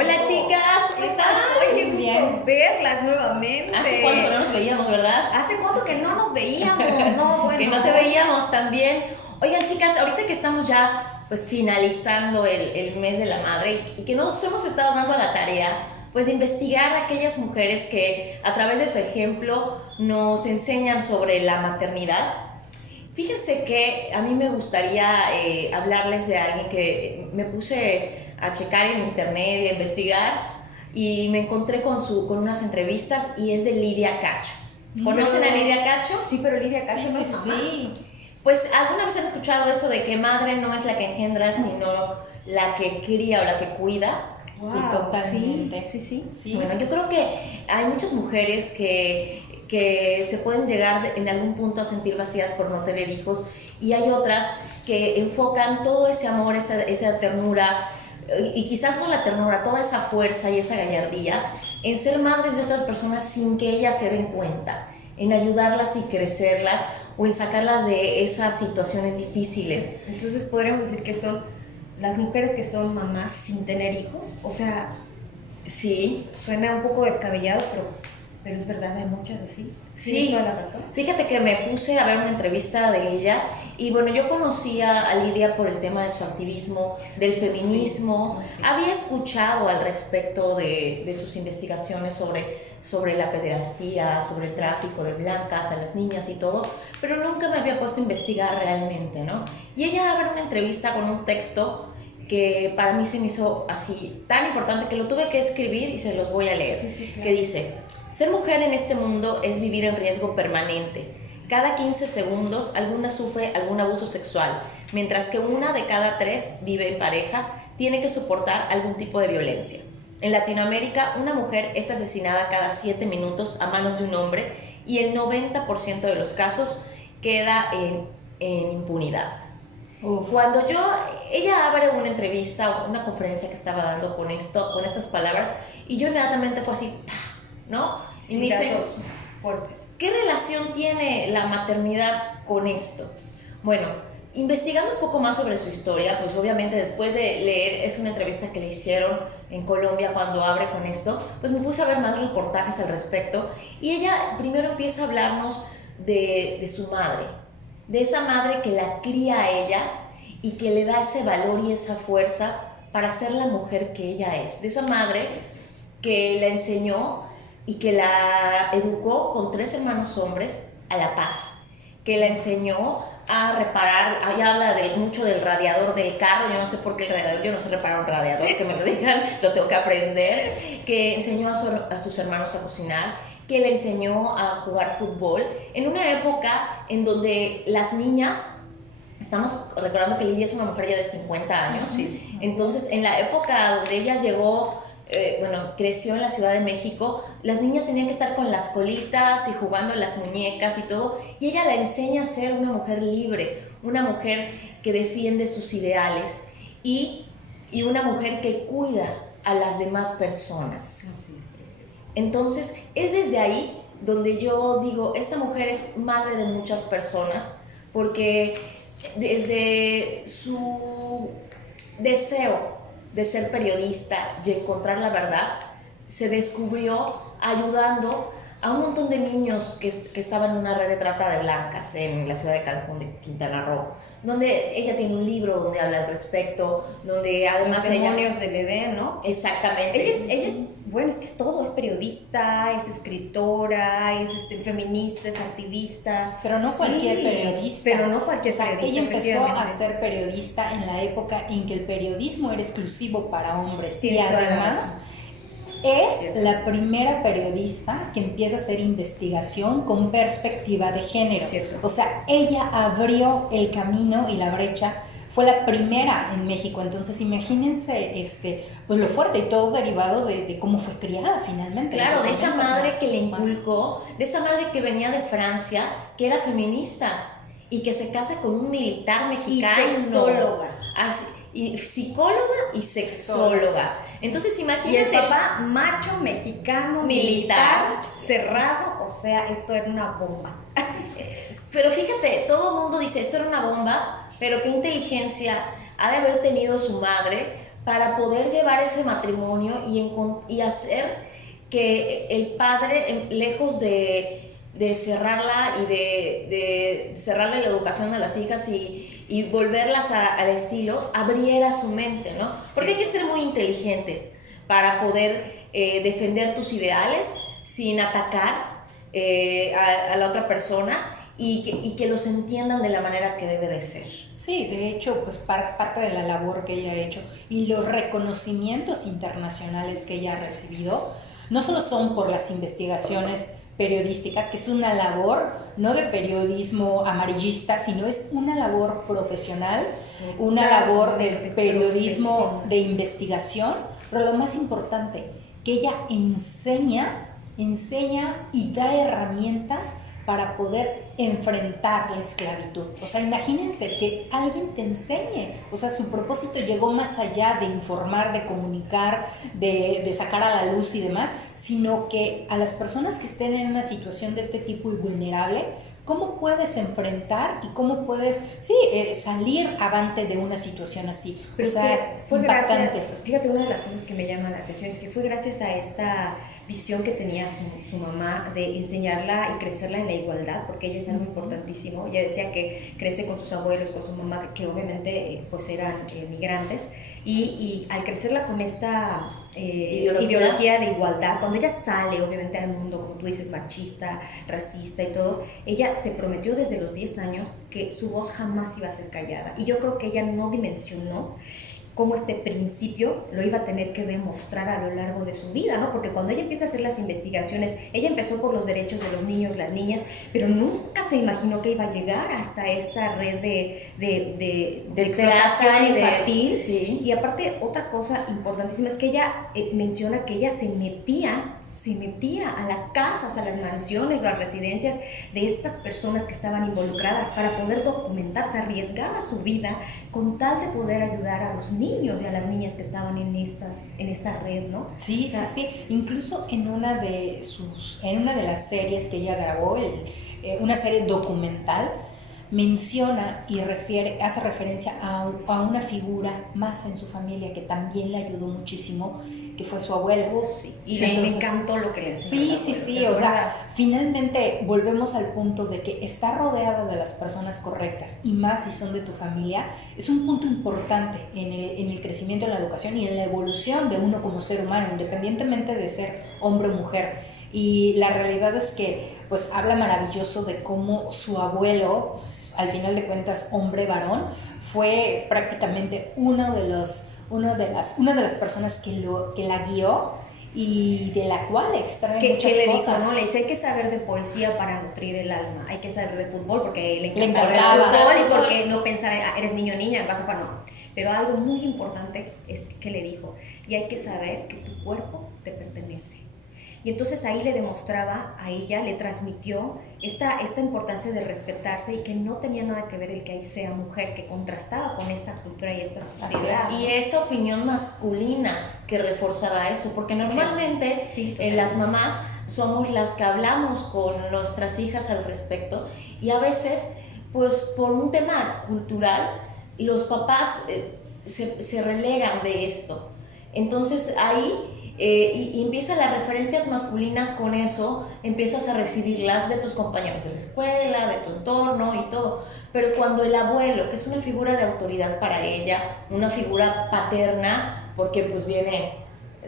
Hola chicas, ¿cómo están? Ay, qué gusto verlas nuevamente. ¿Hace cuánto que no nos veíamos, verdad? ¿Hace cuánto que no nos veíamos? No, bueno. Que no te veíamos también. Oigan chicas, ahorita que estamos ya pues finalizando el mes de la madre y que nos hemos estado dando a la tarea pues de investigar a aquellas mujeres que a través de su ejemplo nos enseñan sobre la maternidad. Fíjense que a mí me gustaría hablarles de alguien que me puse a checar en internet y a investigar y me encontré con unas entrevistas y es de Lidia Cacho. ¿Conocen a Lidia Cacho? Sí, pero Lidia Cacho no es mamá. Sí. Pues alguna vez han escuchado eso de que madre no es la que engendra, sino la que cría o la que cuida. Wow, Sí, totalmente. Sí. Bueno, yo creo que hay muchas mujeres que se pueden llegar en algún punto a sentir vacías por no tener hijos y hay otras que enfocan todo ese amor, esa ternura y quizás no la ternura, toda esa fuerza y esa gallardía en ser madres de otras personas sin que ellas se den cuenta, en ayudarlas y crecerlas o en sacarlas de esas situaciones difíciles. Entonces podríamos decir que son las mujeres que son mamás sin tener hijos. O sea, Sí. suena un poco descabellado, pero es verdad, hay muchas así. Sí, Tienes toda la razón. fíjate que me puse a ver una entrevista de ella y bueno, yo conocía a Lidia por el tema de su activismo, del feminismo, Sí. había escuchado al respecto de sus investigaciones sobre la pederastía, sobre el tráfico de blancas a las niñas y todo, pero nunca me había puesto a investigar realmente, ¿no? Y ella abre una entrevista con un texto que para mí se me hizo así tan importante que lo tuve que escribir y se los voy a leer, Sí, claro. que dice: ser mujer en este mundo es vivir en riesgo permanente. Cada 15 segundos alguna sufre algún abuso sexual, mientras que una de cada 3 vive en pareja, tiene que soportar algún tipo de violencia. En Latinoamérica, una mujer es asesinada cada 7 minutos a manos de un hombre y el 90% de los casos queda en impunidad. Uf. Cuando ella abre una entrevista, una conferencia que estaba dando con estas palabras, y yo inmediatamente fue así, ¡pah! ¿No? Y Sí, me dice, datos fuertes. ¿qué relación tiene la maternidad con esto? Bueno, investigando un poco más sobre su historia, pues obviamente después de leer, es una entrevista que le hicieron en Colombia cuando abre con esto, pues me puse a ver más reportajes al respecto, y ella primero empieza a hablarnos de su madre, de esa madre que la cría a ella y que le da ese valor y esa fuerza para ser la mujer que ella es, de esa madre que la enseñó y que la educó con 3 hermanos hombres a la par, que la enseñó a reparar, ahí habla mucho del radiador del carro, yo no sé por qué el radiador, yo no sé reparar un radiador, que me lo digan, lo tengo que aprender, que enseñó a sus hermanos a cocinar, que le enseñó a jugar fútbol, en una época en donde las niñas, estamos recordando que Lidia es una mujer ya de 50 años, Sí. entonces en la época donde ella llegó, creció en la Ciudad de México, las niñas tenían que estar con las colitas y jugando las muñecas y todo, y ella la enseña a ser una mujer libre, una mujer que defiende sus ideales y una mujer que cuida a las demás personas. Así es, precioso. Entonces, es desde ahí donde yo digo, esta mujer es madre de muchas personas, porque desde su deseo de ser periodista y encontrar la verdad, se descubrió ayudando a un montón de niños que estaban en una red de trata de blancas en la ciudad de Cancún, de Quintana Roo, donde ella tiene un libro donde habla al respecto, donde además Los demonios del Edén, ¿no? Exactamente. Ella es, bueno, es que es todo, es periodista, es escritora, es feminista, es activista. Pero no Sí, cualquier periodista. Pero no cualquier O sea, periodista. ella empezó a efectivamente. ser periodista en la época en que el periodismo era exclusivo para hombres. Y Tienes toda la además razón. es la primera periodista que empieza a hacer investigación con perspectiva de género. Cierto. O sea, ella abrió el camino y la brecha. Fue la primera en México, entonces imagínense pues lo fuerte y todo derivado de cómo fue criada finalmente. Claro, de esa madre que le inculcó, inculcó, de esa madre que venía de Francia, que era feminista y que se casa con un militar mexicano. Y sexóloga. Y psicóloga y sexóloga. Entonces Y imagínate. el papá macho, mexicano, Militar. cerrado, o sea, esto era una bomba. Pero fíjate, todo el mundo dice, esto era una bomba, pero qué inteligencia ha de haber tenido su madre para poder llevar ese matrimonio y hacer que el padre, lejos de cerrarla y de cerrarle la educación a las hijas y volverlas al estilo, abriera su mente, ¿no? Porque hay que ser muy inteligentes para poder defender tus ideales sin atacar a la otra persona y que los entiendan de la manera que debe de ser. Sí, de hecho, pues parte de la labor que ella ha hecho y los reconocimientos internacionales que ella ha recibido, no solo son por las investigaciones periodísticas, que es una labor no de periodismo amarillista, sino es una labor profesional, una labor de periodismo de investigación, pero lo más importante, que ella enseña y da herramientas para poder enfrentar la esclavitud. O sea, imagínense que alguien te enseñe. O sea, su propósito llegó más allá de informar, de comunicar, de sacar a la luz y demás, sino que a las personas que estén en una situación de este tipo y vulnerable, ¿cómo puedes enfrentar y cómo puedes, salir avante de una situación así? Pero o sea, fue impactante. gracias, fíjate, una de las cosas que me llama la atención es que fue gracias a esta visión que tenía su mamá de enseñarla y crecerla en la igualdad, porque ella es algo importantísimo. Ella decía que crece con sus abuelos, con su mamá, que obviamente pues eran migrantes, y al crecerla con esta ideología de igualdad, cuando ella sale obviamente al mundo, como tú dices, machista, racista y todo, ella se prometió desde los 10 años que su voz jamás iba a ser callada, y yo creo que ella no dimensionó cómo este principio lo iba a tener que demostrar a lo largo de su vida, ¿no? Porque cuando ella empieza a hacer las investigaciones, ella empezó por los derechos de los niños, las niñas, pero nunca se imaginó que iba a llegar hasta esta red de explotación infantil. Sí. Y aparte, otra cosa importantísima es que ella menciona que ella se metía a la casa, o sea, a las mansiones o las residencias de estas personas que estaban involucradas para poder documentar, o sea, arriesgaba su vida con tal de poder ayudar a los niños y a las niñas que estaban en esta red, ¿no? Sí, o sea, sí. Incluso en una de las series que ella grabó, una serie documental, menciona y hace referencia a una figura más en su familia que también le ayudó muchísimo, que fue su abuelo. Y entonces, me encantó lo que le enseñó. Sí, o sea, finalmente volvemos al punto de que estar rodeada de las personas correctas, y más si son de tu familia, es un punto importante en el crecimiento, en la educación y en la evolución de uno como ser humano, independientemente de ser hombre o mujer. Y la realidad es que pues habla maravilloso de cómo su abuelo, pues, al final de cuentas hombre varón, fue prácticamente una de las personas que la guió y de la cual extrae muchas le cosas. dijo, ¿no? Le dice, hay que saber de poesía para nutrir el alma, hay que saber de fútbol porque le encantaba encantaba el fútbol y porque no pensar, eres niño o niña, vas a jugar, no. Pero algo muy importante es que le dijo, y hay que saber que tu cuerpo te pertenece. Y entonces ahí le demostraba a ella, le transmitió esta importancia de respetarse y que no tenía nada que ver el que ahí sea mujer, que contrastaba con esta cultura y esta sociedad. Y esta opinión masculina que reforzaba eso, porque normalmente las mamás somos las que hablamos con nuestras hijas al respecto, y a veces, pues por un tema cultural, los papás se relegan de esto. Entonces ahí y empiezan las referencias masculinas con eso, empiezas a recibirlas de tus compañeros de la escuela, de tu entorno y todo. Pero cuando el abuelo, que es una figura de autoridad para ella, una figura paterna, porque pues viene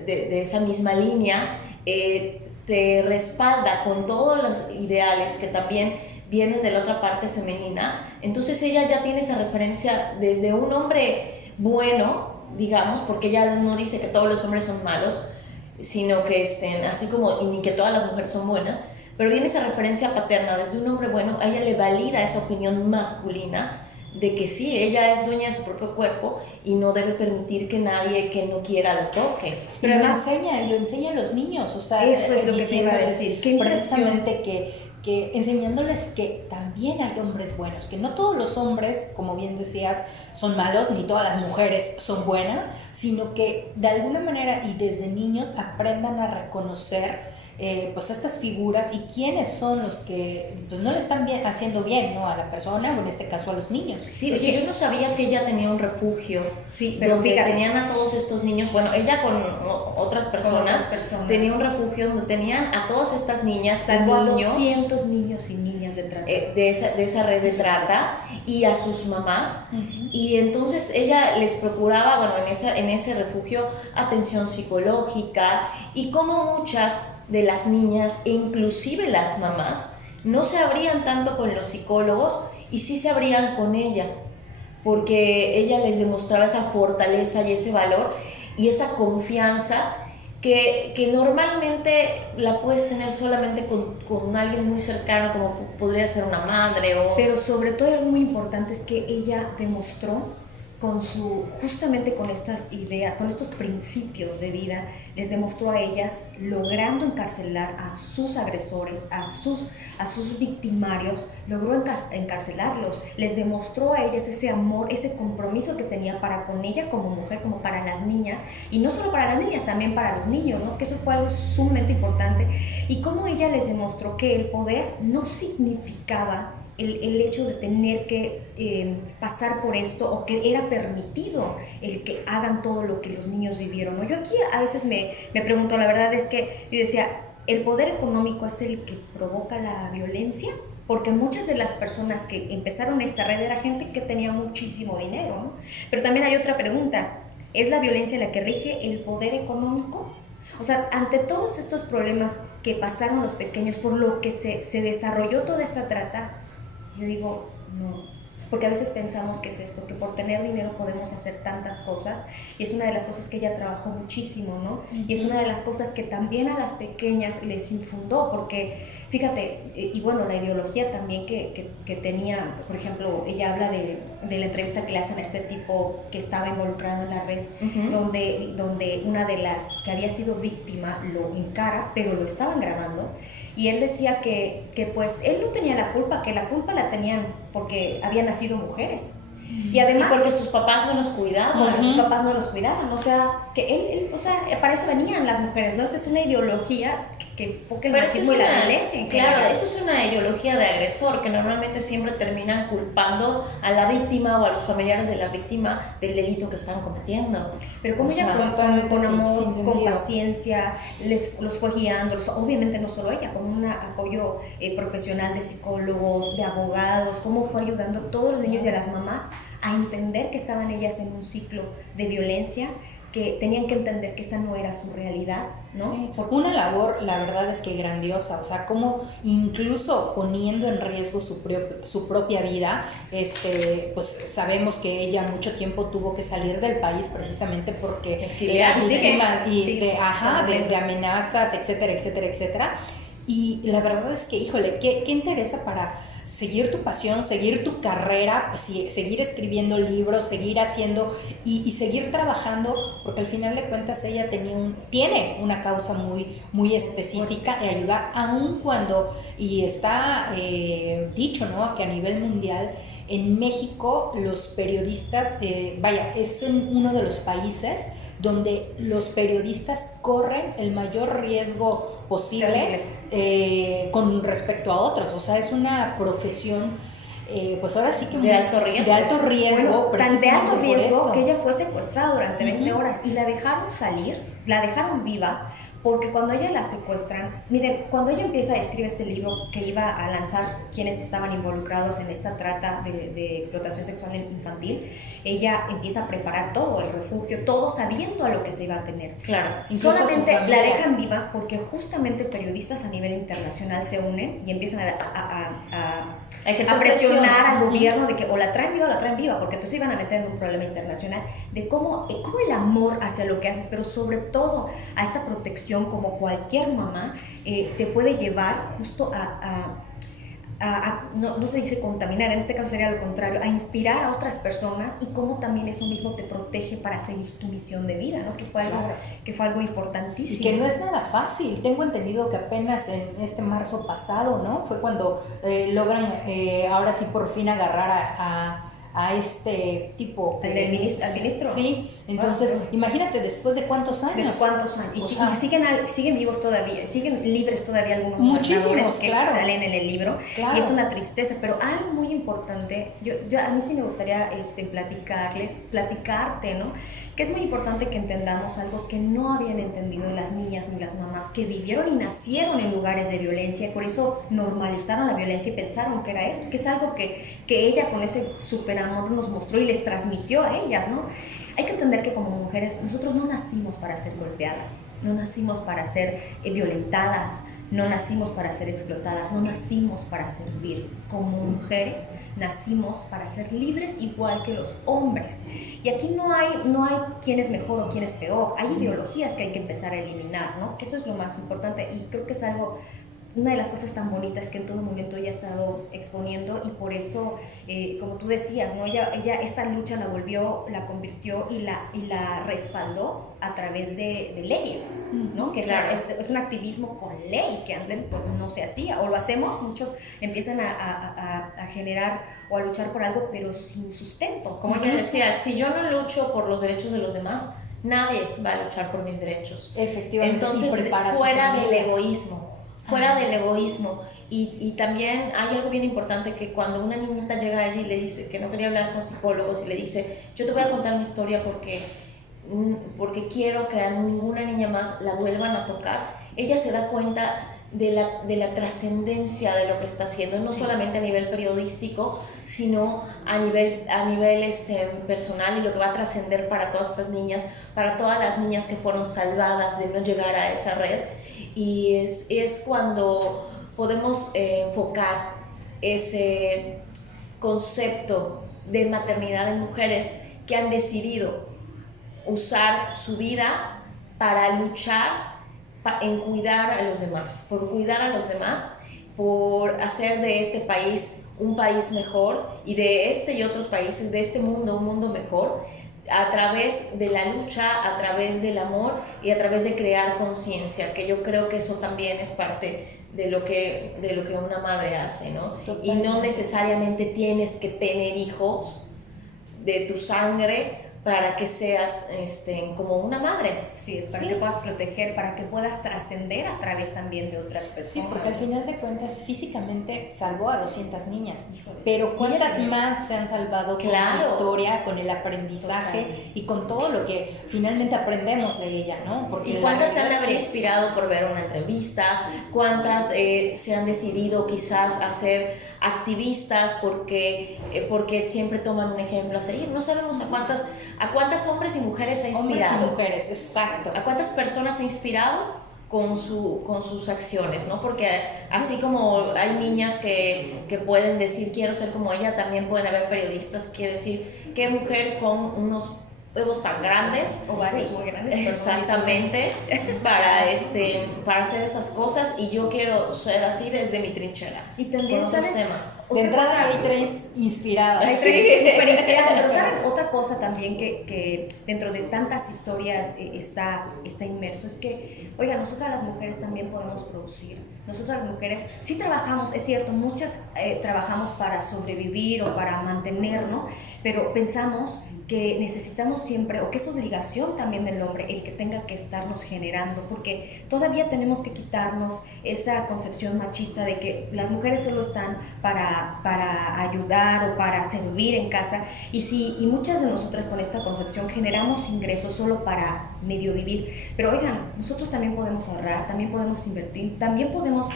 de esa misma línea, te respalda con todos los ideales que también vienen de la otra parte femenina, entonces ella ya tiene esa referencia desde un hombre bueno, digamos, porque ella no dice que todos los hombres son malos, sino que así como, y ni que todas las mujeres son buenas, pero viene esa referencia paterna desde un hombre bueno, a ella le valida esa opinión masculina de que sí, ella es dueña de su propio cuerpo y no debe permitir que nadie que no quiera lo toque. Pero lo enseña a los niños, o sea, eso es lo que te iba a decir, precisamente que enseñándoles que también hay hombres buenos, que no todos los hombres, como bien decías, son malos, ni todas las mujeres son buenas, sino que de alguna manera y desde niños aprendan a reconocer pues estas figuras y quiénes son los que pues no le están haciendo bien, ¿no? A la persona o en este caso a los niños. Sí, es que yo no sabía que ella tenía un refugio, sí, pero donde fíjate, tenían a todos estos niños, bueno, ella con otras personas, tenía un refugio donde tenían a todas estas niñas y salvó a niños 200 niños y niñas de trata. de esa red de trata y a sus mamás. Y entonces ella les procuraba, bueno, en ese refugio, atención psicológica, y como muchas de las niñas e inclusive las mamás no se abrían tanto con los psicólogos y sí se abrían con ella, porque ella les demostraba esa fortaleza y ese valor y esa confianza que normalmente la puedes tener solamente con alguien muy cercano, como podría ser una madre o... Pero sobre todo algo muy importante es que ella demostró justamente con estas ideas, con estos principios de vida, les demostró a ellas, logrando encarcelar a sus agresores, a sus victimarios, logró encarcelarlos, les demostró a ellas ese amor, ese compromiso que tenía para con ella como mujer, como para las niñas, y no solo para las niñas, también para los niños, ¿no? Que eso fue algo sumamente importante, y cómo ella les demostró que el poder no significaba el hecho de tener que pasar por esto o que era permitido el que hagan todo lo que los niños vivieron, ¿no? Yo aquí a veces me pregunto, la verdad es que yo decía, ¿el poder económico es el que provoca la violencia? Porque muchas de las personas que empezaron esta red era gente que tenía muchísimo dinero, ¿no? Pero también hay otra pregunta, ¿es la violencia la que rige el poder económico? O sea, ante todos estos problemas que pasaron los pequeños, por lo que se desarrolló toda esta trata, yo digo, no, porque a veces pensamos que es esto, que por tener dinero podemos hacer tantas cosas, y es una de las cosas que ella trabajó muchísimo, ¿no? Y es una de las cosas que también a las pequeñas les infundó, porque fíjate, y bueno, la ideología también que tenía, por ejemplo, ella habla de la entrevista que le hacen a este tipo que estaba involucrado en la red, donde una de las que había sido víctima lo encara, pero lo estaban grabando, y él decía que pues él no tenía la culpa, que la culpa la tenían porque habían nacido mujeres. Y además porque sus papás no los cuidaban. Porque sus papás no los cuidaban, o sea, que él, o sea, para eso venían las mujeres, ¿no? Esta es una ideología que enfoca el machismo y la violencia en general. Claro, eso es una ideología de agresor, que normalmente siempre terminan culpando a la víctima o a los familiares de la víctima del delito que están cometiendo. Pero como ella con amor, con paciencia, los fue guiando, obviamente no solo ella, con un apoyo profesional de psicólogos, de abogados, cómo fue ayudando a todos los niños y a las mamás a entender que estaban ellas en un ciclo de violencia, que tenían que entender que esa no era su realidad, ¿no? Sí, una labor, la verdad es que grandiosa, o sea, como incluso poniendo en riesgo su propia vida, pues sabemos que ella mucho tiempo tuvo que salir del país precisamente porque era víctima de amenazas, etcétera, etcétera, etcétera. Y la verdad es que, híjole, ¿qué interesa para seguir tu pasión, seguir tu carrera, pues seguir escribiendo libros, seguir haciendo y seguir trabajando, porque al final de cuentas ella tiene una causa muy, muy específica de ayudar, aun cuando, y está dicho, ¿no?, que a nivel mundial, en México los periodistas, es uno de los países donde los periodistas corren el mayor riesgo posible con respecto a otros, o sea, es una profesión pues ahora sí que de alto riesgo, bueno, tan de alto riesgo que ella fue secuestrada durante 20 horas y la dejaron salir, la dejaron viva, porque cuando ella la secuestran, miren, cuando ella empieza a escribir este libro que iba a lanzar quienes estaban involucrados en esta trata de explotación sexual infantil, ella empieza a preparar todo, el refugio, todo sabiendo a lo que se iba a tener. Claro. Solamente la dejan viva porque justamente periodistas a nivel internacional se unen y empiezan a presionar al gobierno de que o la traen viva, porque entonces iban a meter en un problema internacional de cómo el amor hacia lo que haces, pero sobre todo a esta protección como cualquier mamá te puede llevar justo no se dice contaminar, en este caso sería lo contrario, a inspirar a otras personas, y cómo también eso mismo te protege para seguir tu misión de vida, ¿no? Que fue algo importantísimo. Y que no es nada fácil. Tengo entendido que apenas en este marzo pasado, ¿no?, fue cuando logran ahora sí por fin agarrar a este tipo. ¿Al ministro? Sí, Entonces, imagínate, después de cuántos años. ¿De cuántos años? O Y sea, siguen vivos todavía, siguen libres todavía algunos muchísimos, gobernadores que claro. salen en el libro. Claro. Y es una tristeza, pero algo muy importante, a mí sí me gustaría platicarte, ¿no? Que es muy importante que entendamos algo que no habían entendido las niñas ni las mamás que vivieron y nacieron en lugares de violencia, y por eso normalizaron la violencia y pensaron que era eso, que es algo que ella con ese superamor nos mostró y les transmitió a ellas, ¿no? Hay que entender que como mujeres nosotros no nacimos para ser golpeadas, no nacimos para ser violentadas, no nacimos para ser explotadas, no nacimos para servir. Como mujeres nacimos para ser libres igual que los hombres. Y aquí no hay quién es mejor o quién es peor, hay ideologías que hay que empezar a eliminar, ¿no? Que eso es lo más importante, y creo que es una de las cosas tan bonitas que en todo momento ella ha estado exponiendo, y por eso, como tú decías, ¿no? Ella esta lucha la convirtió y la respaldó a través de leyes, ¿no? Que claro. es un activismo con ley que antes pues no se hacía, o lo hacemos, muchos empiezan a generar o a luchar por algo pero sin sustento. Como ella decía, si yo no lucho por los derechos de los demás, nadie va a luchar por mis derechos. Efectivamente. Entonces, fuera del egoísmo. Y también hay algo bien importante, que cuando una niñita llega allí y le dice que no quería hablar con psicólogos y le dice, yo te voy a contar mi historia porque quiero que a ninguna niña más la vuelvan a tocar, ella se da cuenta de la trascendencia de lo que está haciendo, no solamente a nivel periodístico, sino a nivel personal, y lo que va a trascender para todas estas niñas, para todas las niñas que fueron salvadas de no llegar a esa red. Y es cuando podemos enfocar ese concepto de maternidad en mujeres que han decidido usar su vida para luchar en cuidar a los demás, por cuidar a los demás, por hacer de este país un país mejor, y de este y otros países, de este mundo un mundo mejor, a través de la lucha, a través del amor y a través de crear conciencia, que yo creo que eso también es parte de lo que una madre hace, ¿no? Totalmente. Y no necesariamente tienes que tener hijos de tu sangre para que seas como una madre. Sí, es para que puedas proteger, para que puedas trascender a través también de otras personas. Sí, porque al final de cuentas físicamente salvó a 200 niñas, Híjole, pero sí. ¿cuántas Y más se han salvado con Claro. su historia, con el aprendizaje Total. y con todo lo que finalmente aprendemos de ella, ¿no? Porque ¿Y cuántas se han de haber inspirado por ver una entrevista? ¿Cuántas se han decidido quizás a ser activistas porque siempre toman un ejemplo a seguir? No sabemos a cuántas hombres y mujeres ha inspirado. Hombres y mujeres, exacto. ¿A cuántas personas ha inspirado con sus acciones, ¿no? Porque así como hay niñas que pueden decir quiero ser como ella, también pueden haber periodistas que quieren decir qué mujer con unos huevos tan grandes, ovarios muy grandes, exactamente, para hacer estas cosas, y yo quiero ser así desde mi trinchera. Y también, con otros ¿sabes? temas. De entrada hay 3 inspiradas. Hay Sí. súper inspirada, pero ¿saben? Otra cosa también que dentro de tantas historias está inmerso es que, oiga, nosotras las mujeres también podemos producir. Nosotras las mujeres sí trabajamos, es cierto, muchas trabajamos para sobrevivir o para mantener, ¿no? Pero pensamos que necesitamos siempre, o que es obligación también del hombre, el que tenga que estarnos generando, porque todavía tenemos que quitarnos esa concepción machista de que las mujeres solo están para ayudar o para servir en casa, y muchas de nosotras con esta concepción generamos ingresos solo para medio vivir. Pero oigan, nosotros también podemos ahorrar, también podemos invertir, también podemos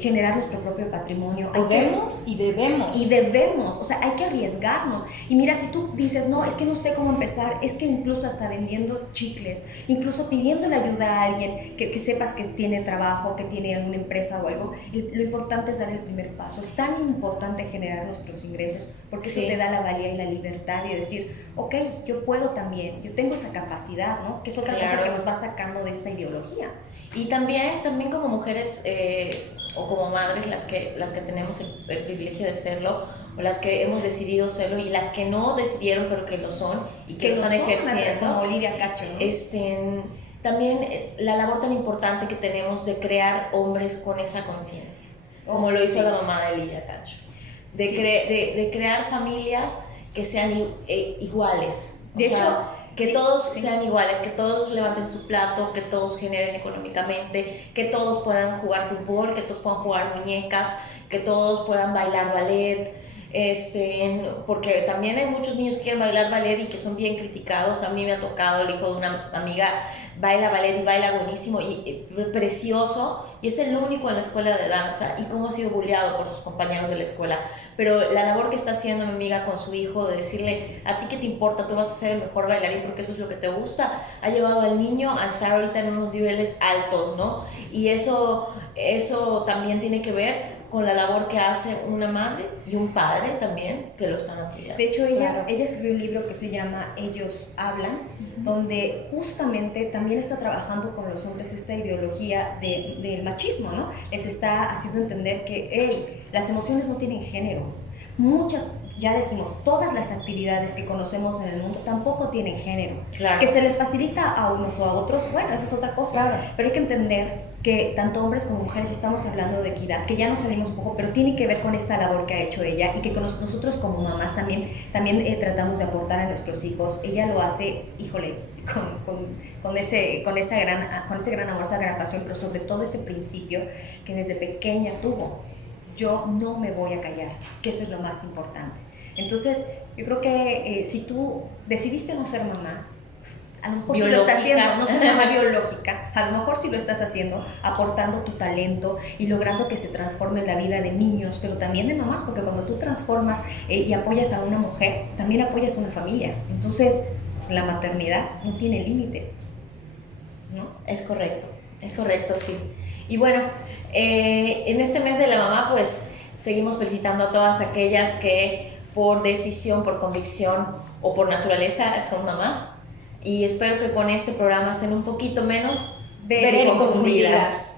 generar nuestro propio patrimonio. Podemos y debemos. Y debemos, o sea, hay que arriesgarnos. Y mira, si tú dices, no, es que no sé cómo empezar, es que incluso hasta vendiendo chicles, incluso pidiéndole ayuda a alguien que sepas que tiene trabajo, que tiene alguna empresa o algo, lo importante es dar el primer paso. Es tan importante generar nuestros ingresos, porque Sí. eso te da la valía y la libertad y decir, ok, yo puedo también, yo tengo esa capacidad, ¿no? Que es otra cosa Claro. que nos va sacando de esta ideología. Y también como mujeres o como madres, las que tenemos el privilegio de serlo, o las que hemos decidido serlo, y las que no decidieron pero que lo son y que lo están ejerciendo, como Lidia Cacho, ¿no? También la labor tan importante que tenemos de crear hombres con esa conciencia, como lo hizo sí. la mamá de Lidia Cacho, Sí. de crear familias que sean iguales. De hecho, que todos sean iguales, que todos levanten su plato, que todos generen económicamente, que todos puedan jugar fútbol, que todos puedan jugar muñecas, que todos puedan bailar ballet, porque también hay muchos niños que quieren bailar ballet y que son bien criticados. A mí me ha tocado, el hijo de una amiga baila ballet y baila buenísimo y precioso, y es el único en la escuela de danza, y cómo ha sido bulleado por sus compañeros de la escuela. Pero la labor que está haciendo mi amiga con su hijo, de decirle, a ti qué te importa, tú vas a ser el mejor bailarín porque eso es lo que te gusta, ha llevado al niño a estar ahorita en unos niveles altos, ¿no? Y eso también tiene que ver con la labor que hace una madre y un padre también, que lo están apoyando. De hecho, ella escribió un libro que se llama Ellos Hablan, donde justamente también está trabajando con los hombres esta ideología del machismo, ¿no? Les está haciendo entender que, hey, las emociones no tienen género. Muchas, ya decimos, todas las actividades que conocemos en el mundo tampoco tienen género. Claro. Que se les facilita a unos o a otros, bueno, eso es otra cosa. Claro. Pero hay que entender que tanto hombres como mujeres estamos hablando de equidad, que ya nos salimos un poco, pero tiene que ver con esta labor que ha hecho ella y que nosotros como mamás también tratamos de aportar a nuestros hijos. Ella lo hace, híjole, con ese gran amor, esa gran pasión, pero sobre todo ese principio que desde pequeña tuvo. Yo no me voy a callar, que eso es lo más importante. Entonces, yo creo que si tú decidiste no ser mamá, a lo mejor sí lo estás haciendo, no ser mamá biológica, a lo mejor sí lo estás haciendo, aportando tu talento y logrando que se transforme en la vida de niños, pero también de mamás, porque cuando tú transformas y apoyas a una mujer, también apoyas a una familia. Entonces, la maternidad no tiene límites, ¿no? Es correcto, sí. Y bueno, en este mes de la mamá, pues seguimos felicitando a todas aquellas que por decisión, por convicción o por naturaleza son mamás. Y espero que con este programa estén un poquito menos confundidas.